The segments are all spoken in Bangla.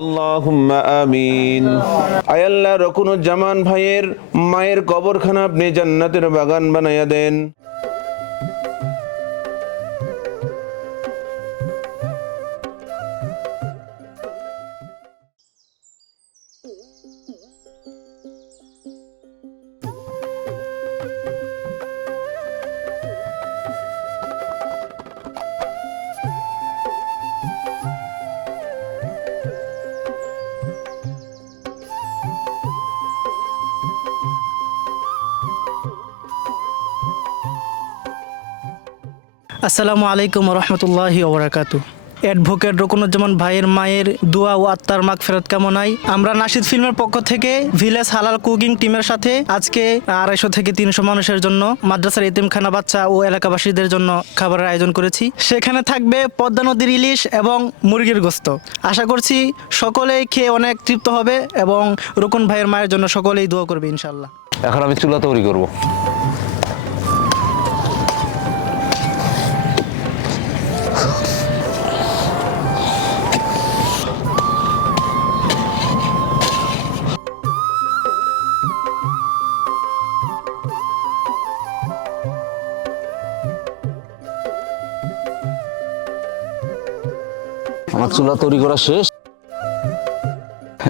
আল্লাহুম্মা আমিন। আয় আল্লাহ রকুনুজ্জামান ভাইয়ের মায়ের কবরখানা আপনি জান্নাতের বাগান বানাইয়া দেন। আসসালামু আলাইকুম রহমতুল্লাহি ওবরাকাতু। অ্যাডভোকেট রকুনুজ্জামান ভাইয়ের মায়ের দোয়া ও আত্মার মাগ ফেরত কামনায় আমরা নাসিদ ফিল্মের পক্ষ থেকে ভিলেজ হালাল কুকিং টিমের সাথে আজকে আড়াইশো থেকে তিনশো মানুষের জন্য মাদ্রাসার এতিমখানা বাচ্চা ও এলাকাবাসীদের জন্য খাবারের আয়োজন করেছি। সেখানে থাকবে পদ্মা নদীর ইলিশ এবং মুরগির গোস্ত। আশা করছি সকলেই খেয়ে অনেক তৃপ্ত হবে এবং রকুন ভাইয়ের মায়ের জন্য সকলেই দোয়া করবে ইনশাল্লাহ এখন আমি চুলা তৈরি করব। আমার চুলা তৈরি করা শেষ।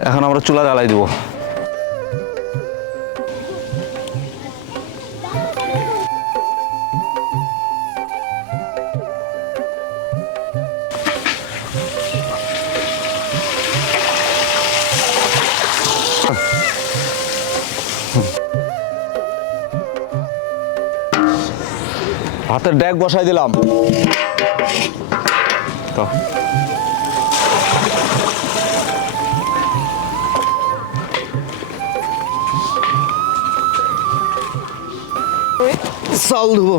এখন আমরা চুলা জ্বালাই দিব। হাতের ড্যাগ বসাই দিলাম। তো। দেবো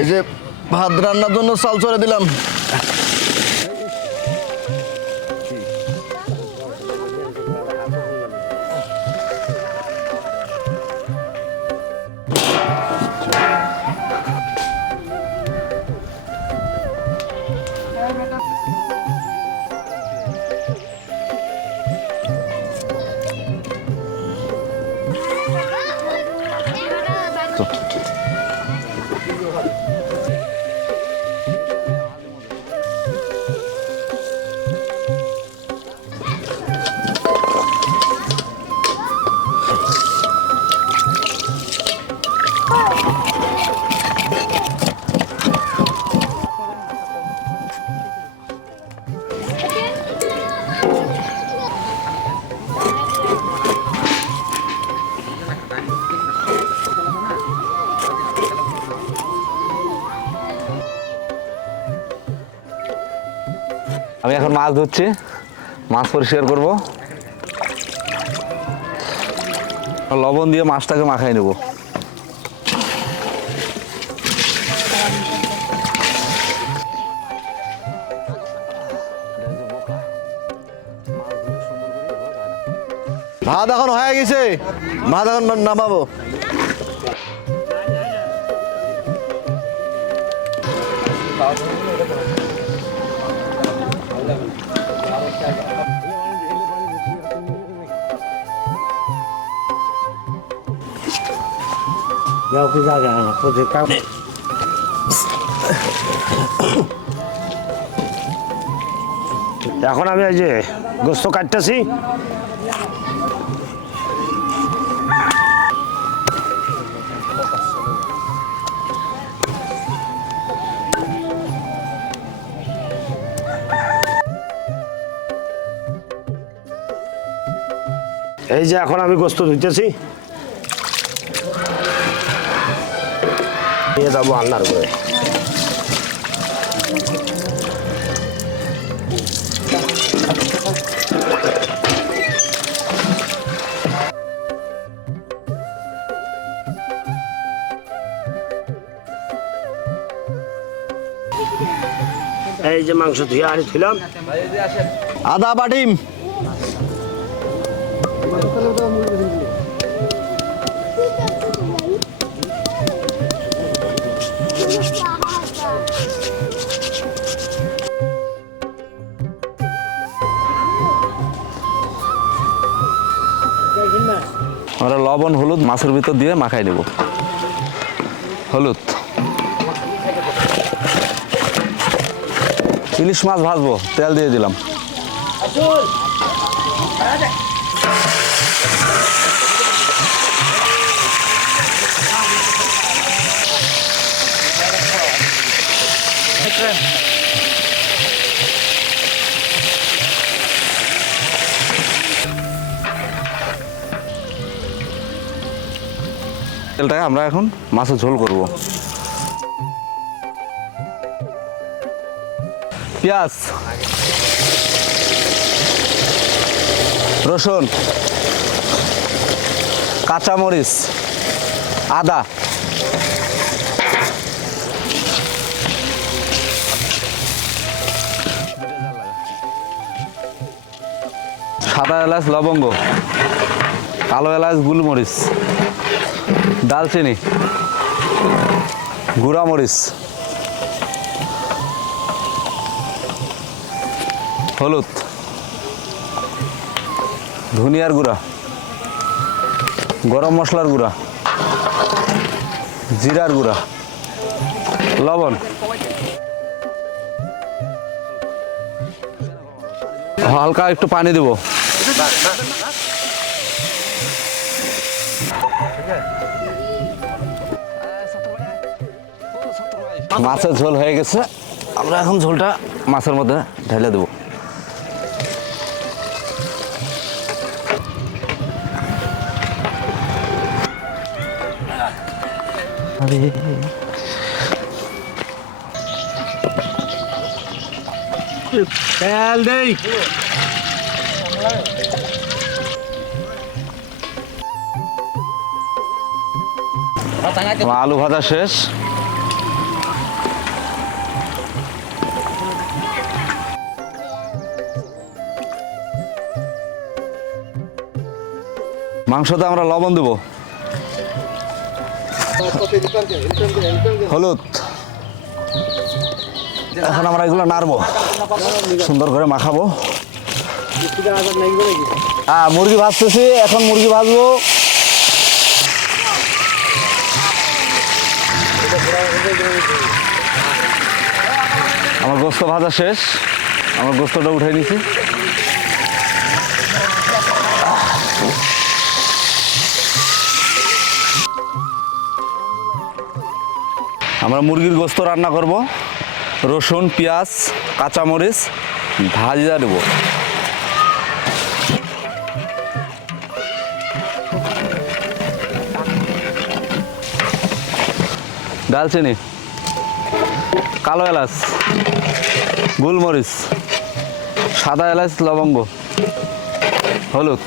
এই যে ভাত রান্নার জন্য চাল চড়ে দিলাম। আমি এখন মাছ ধরছি। মাছ পরিষ্কার করব। লবণ দিয়ে মাছটাকে মাখাই নেব। ভাত এখন হয়ে গেছে। ভাত এখন নামাবো। এখন আমি এই যে গোস্ত কাটতেছি। এই যে এখন আমি গোস্ত ধুইতেছি। দিয়ে যাব আন্নার করে। এই যে মাংস ধুয়ে আনি ধুইলাম। আদা বাটিম। আমরা লবণ, হলুদ, মাছের ভিতর দিয়ে মাখাই নেব। হলুদ। ইলিশ মাছ ভাজবো, তেল দিয়ে দিলাম। তেলটাকে আমরা এখন মাছের ঝোল করব। পেঁয়াজ, রসুন, কাঁচামরিচ, আদা। সাদা এলাচ, লবঙ্গ, কালো এলাচ, গুলমরিচ। দালচিনি গুঁড়া মরিচ হলুদ, ধনিয়ার গুঁড়া, গরম মশলার গুঁড়া, জিরার গুঁড়া, লবণ। হালকা একটু পানি দেবো। মাছের ঝোল হয়ে গেছে। আমরা এখন ঝোলটা মাছের মধ্যে ঢেলে দেবো। তেল দেই। আলু ভাজা শেষ। মাংসতে আমরা লবণ দেব। হলুদ। এখন আমরা এগুলো নাড়বো। সুন্দর করে মাখাবো। হ্যাঁ মুরগি ভাজতেছি, এখন মুরগি ভাজবো। আমার গোস্ত ভাজা শেষ। আমার গোস্তটা উঠাই নিছি। আমরা মুরগির গোস্ত রান্না করব। রসুন, পেঁয়াজ, কাঁচামরিচ, ভাজা দেবো। দালচিনি কালো এলাচ, গোলমরিচ, সাদা এলাচ, লবঙ্গ, হলুদ,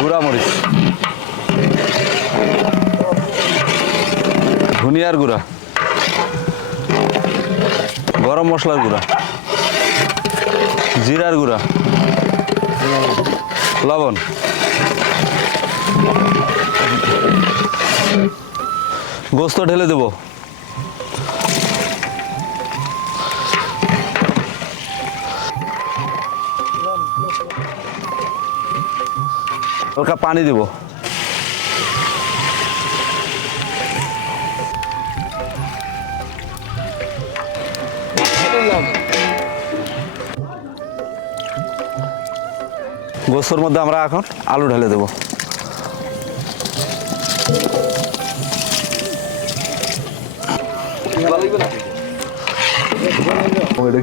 গুঁড়া মরিচ। ধনিয়ার গুঁড়া। গরম মশলার গুঁড়া। জিরার গুঁড়া। লবণ। গোস্ত ঢেলে দেবো। হালকা পানি দেবো। গোস্তর মধ্যে আমরা এখন আলু ঢেলে দেবো।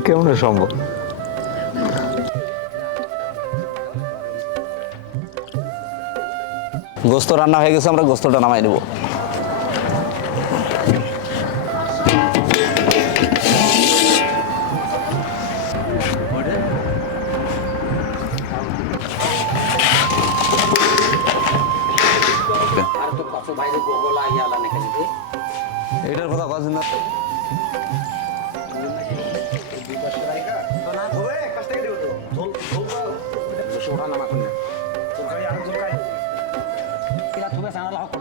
কেমন সম্ভব? গোস্ত রান্না হয়ে গেছে আমরা গোস্তটা নামাই নেব বাইরে গোগলা ইয়ালা নাকি দিদি এটার কথা বাজে না। ওঠা নামা খুলে তোর গাড়ি আর তোর গাড়ি এরা তুমি সারা হক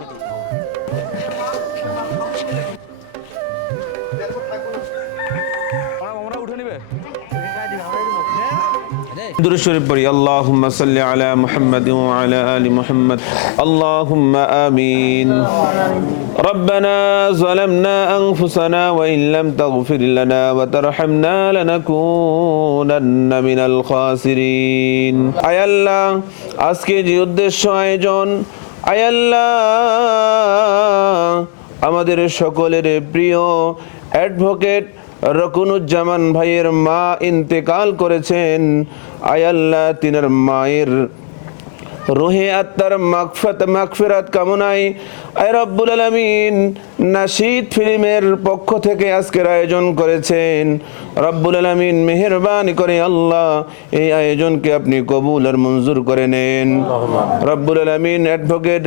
درود شريف بري اللهم صل على محمد وعلى آل محمد اللهم آمين ربنا ظلمنا أنفسنا وإن لم تغفر لنا وترحمنا لنكونن من الخاسرين আয় আল্লাহ আজকে যে উদ্দেশ্য আয়োজন আয় আল্লাহ আমাদের সকলের প্রিয় অ্যাডভোকেট রকুনুজ্জামান ভাইয়ের মা ইন্তেকাল করেছেন আয়াল্লাহ তিনার মায়ের রোহে আত্মার মাগফাত মাগফিরাত কামনায়। আয় রব্বুল আলামিন নাশিদ ফিল্মের পক্ষ থেকে আজকের আয়োজন করেছেন। রব্বুল আলামিন মেহেরবানি করে আল্লাহ এই আয়োজনকে আপনি কবুল আর মঞ্জুর করে নেন। রব্বুল আলামিন অ্যাডভোকেট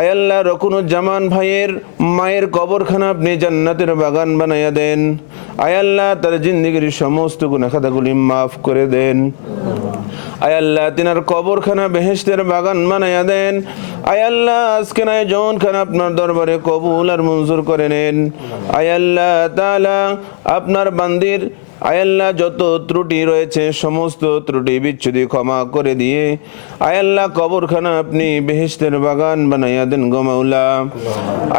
আয়াল্লাহ রকুনুজ্জামান ভাইয়ের মায়ের কবরখানা আপনি জান্নাতের বাগান বানাইয়া দেন। আয়াল্লাহ তার জিন্দগির সমস্ত গুণাখাতাগুলি মাফ করে দেন। আয়াল্লাহ তিনার কবরখানা বেহেশতের বাগান বানাইয়া দেন। আয়াল্লাহ আজকে নাই জন খান আপনার দরবারে কবুল আর মঞ্জুর করে নেন। আয়াল্লাহ তাআলা, আপনার বান্দির আয়াল্লাহ যত ত্রুটি রয়েছে, সমস্ত ত্রুটি বিচ্ছুদি ক্ষমা করে দিয়ে আয়াল্লাহ কবরখানা আপনি বেহেস্তের বাগান বানাইয়া দেন গমাউলা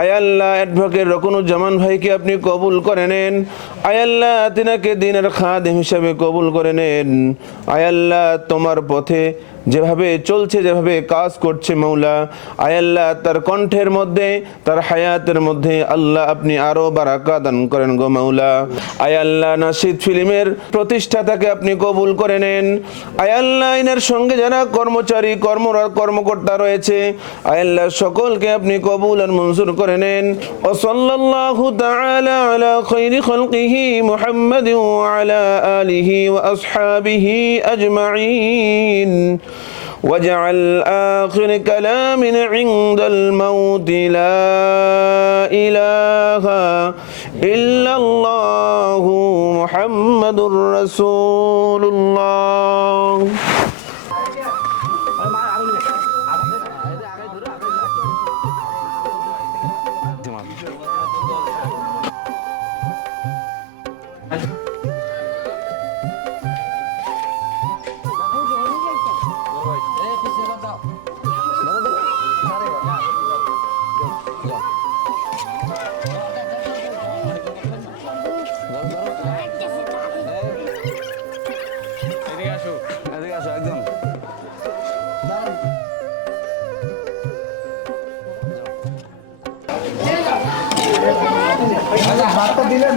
আয়াল্লাহ অ্যাডভোকেট রকুনুজ্জামান ভাইকে আপনি কবুল করে নেন। আয়াল্লাহ তিনাকে দিনের খাদেম হিসাবে কবুল করে নেন। আয়াল্লাহ তোমার পথে যেভাবে চলছে, যেভাবে কাজ করছে মৌলা আয়াল্লাহ তার কণ্ঠের মধ্যে, তার হায়াতের মধ্যে আল্লাহ আপনি আরও বারাকা দান করেন গো মৌলা। আয়াল্লাহ নাসিদ ফিল্মের প্রতিষ্ঠাতাকে আপনি কবুল করে নেন। আয়াল্লাহ আইনের সঙ্গে যারা কর্মচারী কর্মরত কর্মকর্তা রয়েছে আয়াল্লাহ সকলকে আপনি কবুল আর মঞ্জুর করে নেন। ও সাল্লাল্লাহু তাআলা আলা খাইরি খালকিহি মুহাম্মাদিন ওয়া আলা আলিহি ওয়া আসহাবিহি আজমাইন। واجعل آخر كلام عند الموت لا إله إلا الله محمد رسول الله দিলেন